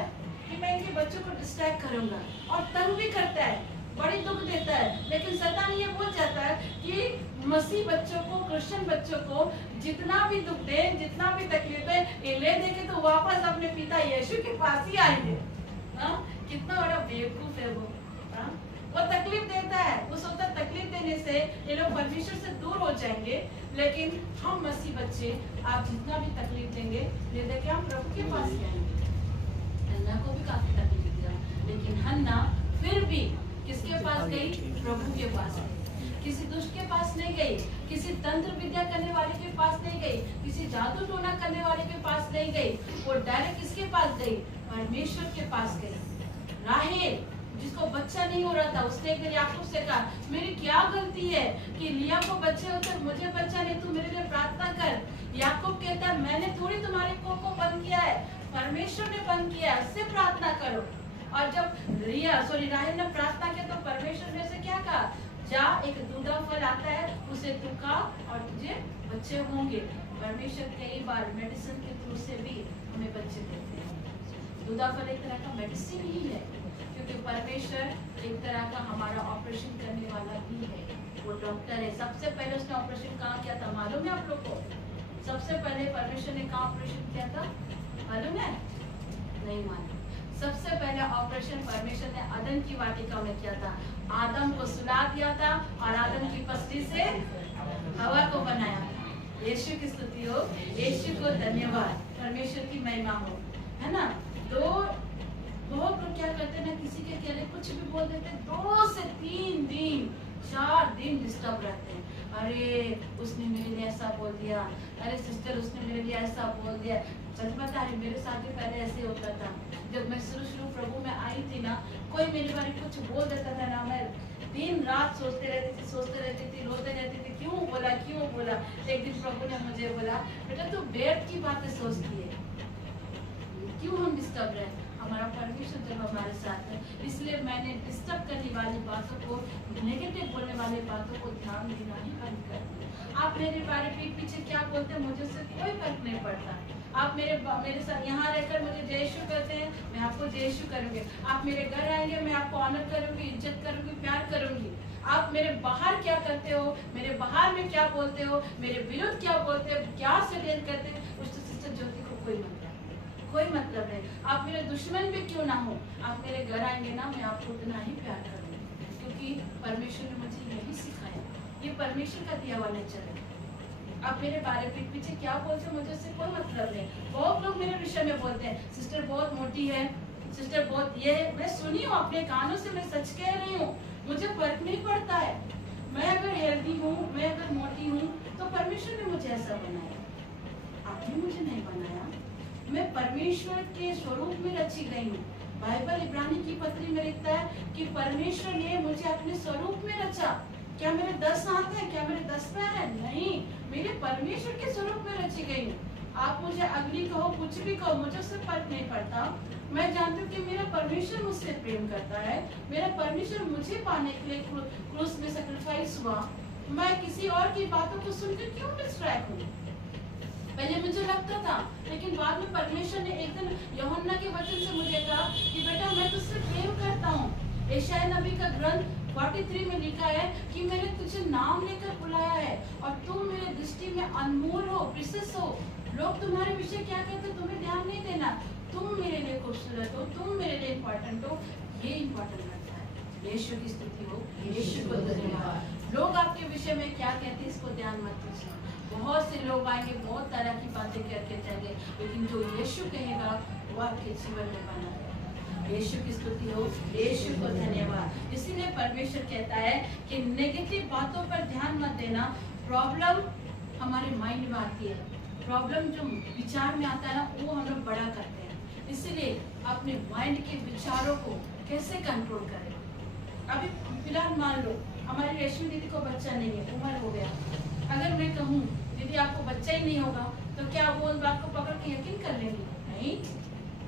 कि मैं इनके बच्चों को डिस्ट्रैक्ट करूंगा, और तंग भी करता है, बड़ी दुख देता है। लेकिन शैतान ये बोल जाता है कि मसीह बच्चों को, क्रिश्चियन बच्चों को जितना भी दुख दे, जितना भी तकलीफ है, ये ले देके तो वापस अपने पिता यीशु के पास ही आएंगे। कितना बड़ा बेवकूफ है वो। वो तकलीफ देता है, वो सोचता है तकलीफ देने से ये लोग परमेश्वर से दूर हो जाएंगे। लेकिन हम मसीह बच्चे, आप जितना भी तकलीफ देंगे, ले देके हम प्रभु के पास जाएंगे। हन्ना को भी काफी तकलीफ दिया, लेकिन हन्ना फिर भी किसके पास गई? प्रभु के पास गई। किसी दुष्ट के पास नहीं गई, किसी तंत्र विद्या करने वाले के पास नहीं गई, किसी जादू टोना करने वाले के पास नहीं गई। वो डायरेक्ट किसके पास गई? परमेश्वर के पास गई। राहेल जिसको बच्चा नहीं हो रहा था, उसने एक दिन याकूब से कहा, मेरी क्या गलती है कि लिया को बच्चे होते, मुझे बच्चा नहीं, तू मेरे लिए प्रार्थना कर। याकूब कहता है, मैंने थोड़ी तुम्हारे को बंद किया है, परमेश्वर ने बंद किया है, उससे प्रार्थना करो। और जब राहेल ने प्रार्थना की तो परमेश्वर ने से क्या कहा, जा एक दूधा फल आता है, उसे तू खा और तुझे बच्चे होंगे। परमेश्वर कई बार मेडिसिन के थ्रू से भी हमें बच्चे देते हैं। दूधा फल एक तरह का मेडिसिन ही है, क्योंकि परमेश्वर एक तरह का हमारा ऑपरेशन करने वाला भी है, वो डॉक्टर है। सबसे पहले उसने ऑपरेशन कहाँ किया था मालूम है आप लोग को? सबसे पहले परमेश्वर ने कहाँ ऑपरेशन किया था मालूम है? नहीं मालूम। सबसे पहले ऑपरेशन परमेश्वर ने अदन की वाटिका में किया था। आदम को सुला दिया था और आदम की पसली से हवा को बनाया था। यीशु की स्तुति हो, यीशु को धन्यवाद, परमेश्वर की महिमा हो, है ना। तो बहुत लोग क्या करते हैं ना, किसी के लिए कुछ भी बोल देते हैं, 2 से 3 दिन 4 दिन डिस्टर्ब रहते हैं। अरे उसने मेरे लिए ऐसा बोल दिया, अरे सिस्टर उसने मेरे लिए ऐसा बोल दिया। सच बता रही, मेरे साथ भी पहले ऐसे होता था। जब मैं शुरू प्रभु में आई थी ना, कोई मेरे बारे में कुछ बोल देता था ना, मैं दिन रात सोचते रहती थी, रोते रहती थी, क्यों बोला। एक दिन प्रभु ने मुझे बोला, बेटा तू व्यर्थ की बातें सोचती है, क्यों हम डिस्टर्ब रहे। हमारा परमेश्वर जब हमारे साथ है, इसलिए मैंने डिस्टर्ब करने वाली बातों को, नेगेटिव बोलने वाली बातों को ध्यान देना ही बंद कर दिया। आप मेरे बारे में पीछे क्या बोलते हैं, मुझे उससे कोई फर्क नहीं पड़ता। आप मेरे साथ यहाँ रहकर मुझे जय यीशु कहते हैं, मैं आपको जय यीशु करूंगी। आप मेरे घर आएंगे, मैं आपको ऑनर करूंगी, इज्जत करूंगी, प्यार करूंगी। आप मेरे बाहर क्या करते हो, मेरे बाहर में क्या बोलते हो, मेरे विरुद्ध क्या बोलते हो, क्या षड्यंत्र करते हो, उससे सिस्टर ज्योति को कोई मतलब नहीं। आप मेरे दुश्मन भी क्यों ना हो, आप मेरे घर आएंगे ना, मैं आपको उतना ही प्यार करूंगी, क्योंकि परमेश्वर ने मुझे यही सिखाया। ये परमेश्वर का दिया हुआ नेचर है। आप मेरे बारे में पीछे क्या बोलते हो, मुझे उससे कोई मतलब नहीं। बहुत लोग मेरे विषय में बोलते हैं, सिस्टर बहुत मोटी है, सिस्टर बहुत ये है। मैं सुनी हूँ अपने कानों से, मैं सच कह रही हूँ, मुझे फर्क नहीं पड़ता है। मैं अगर हेल्दी हूँ, मैं अगर मोटी हूँ, तो परमेश्वर ने मुझे ऐसा बनाया, आपने मुझे नहीं बनाया। मैं परमेश्वर के स्वरूप में रची गई हूँ। बाइबल इब्रानी की पत्री में लिखता है कि परमेश्वर ने मुझे अपने स्वरूप में रचा। क्या मेरे 10 हाथ हैं, क्या मेरे 10 पैर हैं? नहीं, मेरे परमेश्वर के स्वरूप में रची गई हूँ। आप मुझे अगली कहो, कुछ भी कहो, मुझे उससे फर्क नहीं पड़ता। मैं जानती हूँ कि मेरा परमेश्वर मुझसे प्रेम करता है, मेरा परमेश्वर मुझे पाने के लिए क्रूस में सैक्रिफाइस हुआ। मैं किसी और की बातों को सुनकर क्यों डिस्ट्रैक्ट हूँ? पहले मुझे लगता था, लेकिन बाद में परमेश्वर ने एक दिन यूहन्ना के वचन से मुझे कहा कि बेटा मैं तुझसे प्रेम करता हूँ। यशायाह नबी का ग्रंथ 43 में लिखा है कि मैंने तुझे नाम लेकर बुलाया है और तुम मेरे दृष्टि में अनमोल हो, प्रीशियस हो। लोग तुम्हारे विषय क्या कहते हैं, तुम्हें ध्यान नहीं देना। तुम मेरे लिए खूबसूरत हो, तुम मेरे लिए इम्पोर्टेंट हो, ये इम्पोर्टेंट लगता है। यीशु की स्तुति हो, यीशु को धन्यवाद। लोग आपके विषय में क्या कहते हैं, इसको ध्यान मत दीजिए। बहुत से लोग आएंगे, बहुत तरह की बातें करके जाएंगे, लेकिन जो यीशु कहेगा वो आपके जीवन में बना रहेगा। यीशु की स्तुति हो, यीशु को धन्यवाद। इसीलिए परमेश्वर कहता है कि नेगेटिव बातों पर ध्यान मत देना। प्रॉब्लम हमारे माइंड में आती है, प्रॉब्लम जो विचार में आता है ना, वो हम लोग बड़ा करते हैं। इसीलिए अपने माइंड के विचारों को कैसे कंट्रोल करें। अभी फिलहाल मान लो हमारी रेशमी दीदी को बच्चा नहीं है, उम्र हो गया। अगर मैं कहूँ दीदी आपको बच्चा ही नहीं होगा, तो क्या वो उस बात को पकड़ के यकीन कर लेंगी? नहीं,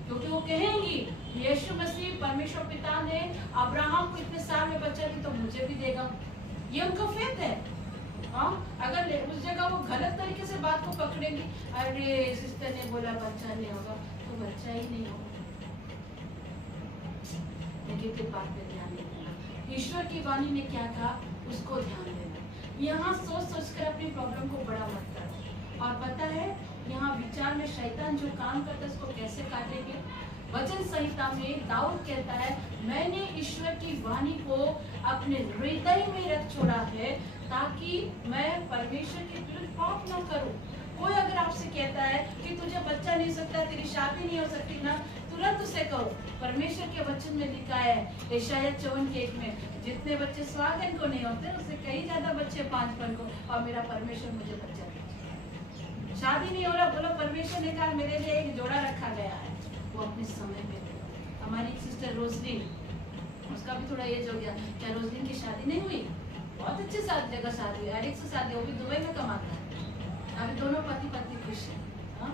क्योंकि वो कहेंगी यीशु मसीह परमेश्वर पिता ने अब्राहम को इतने साल में बच्चा दी तो मुझे भी देगा। ये उनका फेथ है। हाँ, अगर उस जगह वो गलत तरीके से बात को पकड़ेंगी, अरे सिस्टर ने बोला बच्चा नहीं होगा तो बच्चा ही नहीं होगा। नेगेटिव बात पे ध्यान नहीं देना। ईश्वर की वाणी ने क्या कहा उसको ध्यान देना। यहाँ सोच कर अपनी प्रॉब्लम को बड़ा मत करो। और पता है यहाँ विचार में शैतान जो काम करता है उसको कैसे काटेंगे। वचन संहिता में दाऊद कहता है, मैंने ईश्वर की वाणी को अपने हृदय में रख छोड़ा है ताकि मैं परमेश्वर के विरुद्ध पाप न करूं। कोई अगर आपसे कहता है कि तुझे बच्चा नहीं सकता, तेरी शादी नहीं हो सकती ना, तुरंत उसे कहो परमेश्वर के वचन में लिखा है यशायाह 54:1 में, जितने बच्चे स्वागत को नहीं होते उससे कई ज्यादा बच्चे 5 को, और मेरा परमेश्वर मुझे बच्चा दीजिए। शादी नहीं हो रहा, बोलो परमेश्वर ने कहा मेरे लिए एक जोड़ा रखा गया है, वो अपने समय पे। हमारी सिस्टर रोशनी उसका भी थोड़ा एज हो गया। क्या रोजलिन की शादी नहीं हुई? बहुत अच्छी जगह शादी हुई, एरिक से शादी, वो भी दुबई में कमाता है। अभी दोनों पति पत्नी खुश हैं। हाँ?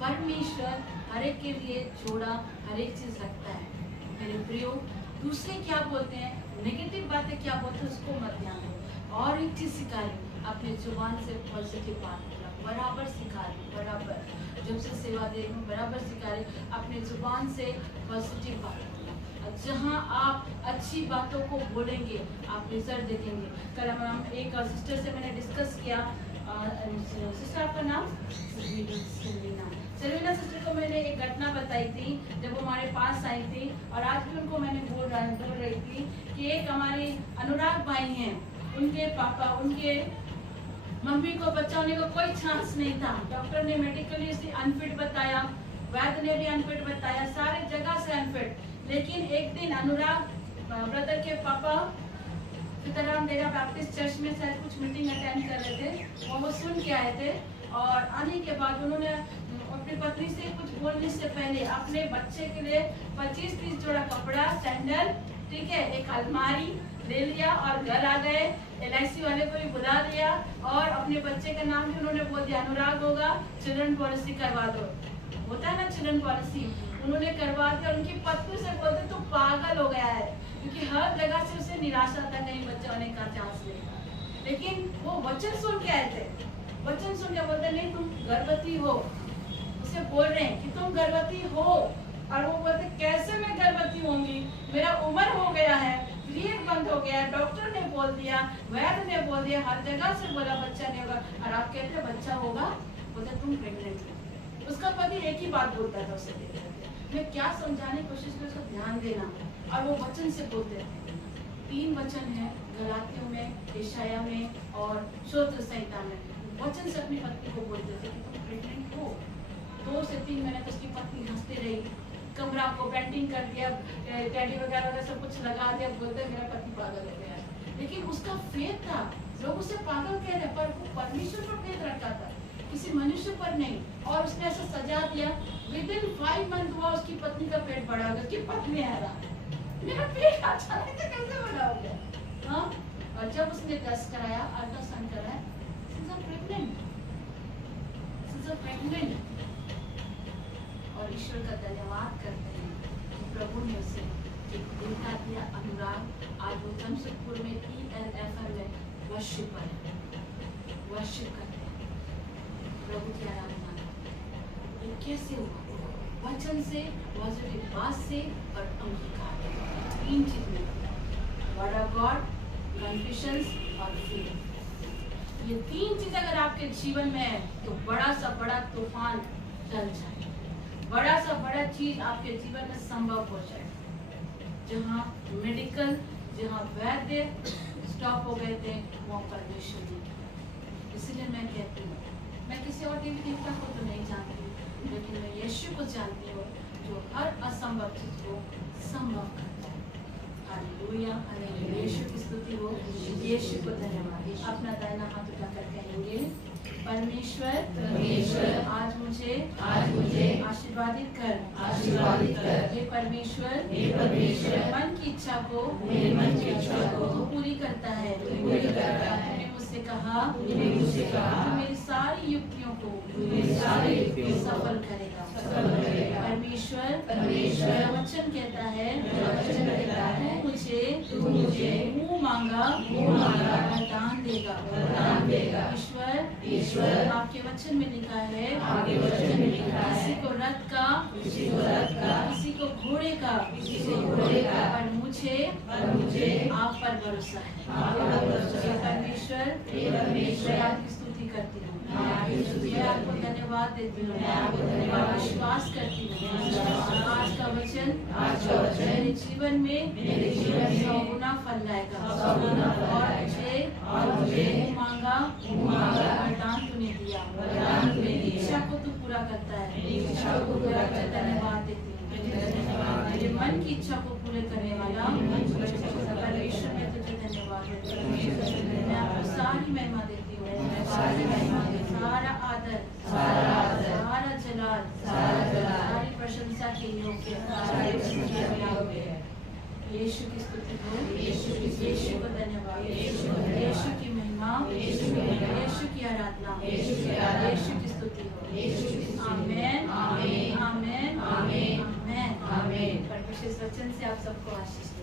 परमेश्वर हर एक के लिए जोड़ा हर एक चीज रखता है। मेरे प्रियो, दूसरे क्या बोलते हैं, नेगेटिव बातें क्या बोलते हैं, उसको मत ध्यान दो। और एक चीज सिखा रही, अपने जुबान से पॉजिटिव बात बोलना बराबर सिखा रही, बराबर जब से सेवा दे रही हूँ बराबर सिखा रही, अपने जुबान से पॉजिटिव बात बोलना। जहाँ आप अच्छी बातों को बोलेंगे आप रिजल्ट देखेंगे। कल हम एक सिस्टर से मैंने डिस्कस किया, सिस्टर आपका नाम सेलिना सिस्टर को मैंने एक घटना बताई थी जब वो हमारे पास आई थी, और आज भी उनको मैंने बोल रही थी कि एक हमारे अनुराग भाई हैं, उनके पापा, उनके मम्मी को बच्चा होने का कोई चांस नहीं था। डॉक्टर ने मेडिकली इसे अनफिट बताया, वैद्य ने भी अनफिट बताया, सारे जगह से अनफिट। लेकिन एक दिन अनुराग ब्रदर के पापा सीताराम डेरा बैप्टिस्ट चर्च में शायद कुछ मीटिंग अटेंड कर रहे थे, वो सुन के आए थे, और आने के बाद उन्होंने अपनी पत्नी से कुछ बोलने से पहले अपने बच्चे के लिए 25-30 जोड़ा कपड़ा, सैंडल, ठीक है, एक अलमारी ले लिया और घर आ गए। LIC वाले को भी बुला लिया और अपने बच्चे का नाम भी उन्होंने बोल दिया, अनुराग होगा, चिल्ड्रन पॉलिसी करवा दो। होता है ना चिल्ड्रन पॉलिसी, उन्होंने करवा दिया। उनकी पत्नी से बोलते तो पागल हो गया है, क्योंकि हर जगह से उसे निराशा था, नहीं बच्चा होने का चांस नहीं था। लेकिन वो वचन सुन के आए थे, वचन सुन के बोलते नहीं तुम गर्भवती हो, उसे बोल रहे हैं कि तुम गर्भवती हो, और वो बोलते कैसे मैं गर्भवती होंगी, मेरा उम्र हो गया है, पीरियड बंद हो गया है, डॉक्टर ने बोल दिया, वैद्य ने बोल दिया, हर जगह से बोला बच्चा नहीं होगा, और आप कहते बच्चा होगा, बोलते तुम प्रेग्नेंट हो। उसका पति एक ही बात बोलता था उसे, मैं क्या समझाने की कोशिश में, उसको ध्यान देना, और वो वचन से बोलते थे। 3 वचन है गलातियों में, यशाया में और स्तोत्र संहिता में, वचन से अपनी पत्नी को बोलते थे कि तुम प्रेग्नेंट हो। 2 से 3 महीने तक उसकी पत्नी हंसते रही, कमरा को पेंटिंग कर दिया, टैडी वगैरह सब कुछ लगा दिया, बोलते मेरा पति पागल हो गया। लेकिन उसका फेथ था, लोग उसे पागल कह रहे, पर वो परमेश्वर पर फेथ रखा था, किसी मनुष्य पर नहीं। और उसने ऐसा सजा दिया, विदिन 5 मंथ हुआ उसकी पत्नी का पेट बड़ा हो गया। उसकी पत्नी आ रहा, मेरा पेट अचानक से कैसे बड़ा हो गया। हाँ, और जब उसने टेस्ट कराया, अल्ट्रासाउंड कराया, प्रेग्नेंट। और ईश्वर का धन्यवाद करते हैं, प्रभु ने उसे एक बेटा दिया, अनुराग। आज वो जमशेदपुर में ELFM में वर्शिपर है, वर्शिप करते हैं, प्रभु की आराधना। ये कैसे हुआ? वचन से, पॉजिटिव बात से और अंगीकार, 3 चीज में, वर्ड ऑफ गॉड, कन्फेशंस और फेथ। ये 3 चीज अगर आपके जीवन में है तो बड़ा सा बड़ा तूफान टल जाए, बड़ा सा बड़ा चीज आपके जीवन में संभव हो जाए। जहाँ मेडिकल, जहाँ वैद्य स्टॉप हो गए थे, वो परमेश्वर जी। इसलिए मैं कहती हूँ, मैं किसी और देवी देवता को तो नहीं जानती, लेकिन मैं यीशु को जानती हूँ जो हर असंभव चीज को संभव करता है। हालेलुया, हालेलुया, यीशु की स्तुति हो, यीशु को धन्यवाद। अपना दाहिना हाथ उठाकर कहेंगे, परमेश्वर, परमेश्वर आज मुझे आशीर्वादित कर, हे परमेश्वर, मन की इच्छा को पूरी करता है। तूने मुझसे कहा तू मेरी सारी युक्तियों को सफल करेगा। परमेश्वर वचन कहता है, तू मुझे मुँह मांगा वरदान देगा। ईश्वर आपके वचन में लिखा है, किसी को रथ का, किसी को घोड़े का, पर मुझे आप पर भरोसा है। परमेश्वर आपकी स्तुति करती हूँ, मैं आपको धन्यवाद देती हूँ, विश्वास करती हूँ आज का वचन मेरे जीवन में 100 गुना फल लाएगा। और मुझे मांगा वरदान तूने दिया, मेरी इच्छा को तू पूरा करता है। धन्यवाद देती हूँ, मेरे मन की इच्छा को पूरे करने वाला परमेश्वर, मैं तुझे धन्यवाद देती हूँ। मैं आपको सारी महिमा देती हूँ, सारा आदर, सारा जलाल, सारी प्रशंसा के योग्य यीशु की स्तुति हो, यीशु को धन्यवाद, यीशु की महिमा, यीशु की आराधना, यीशु की स्तुति हो। आमेन, आमेन, आमेन, आमेन, आमेन। परमेश्वर इस वचन से आप सबको आशीष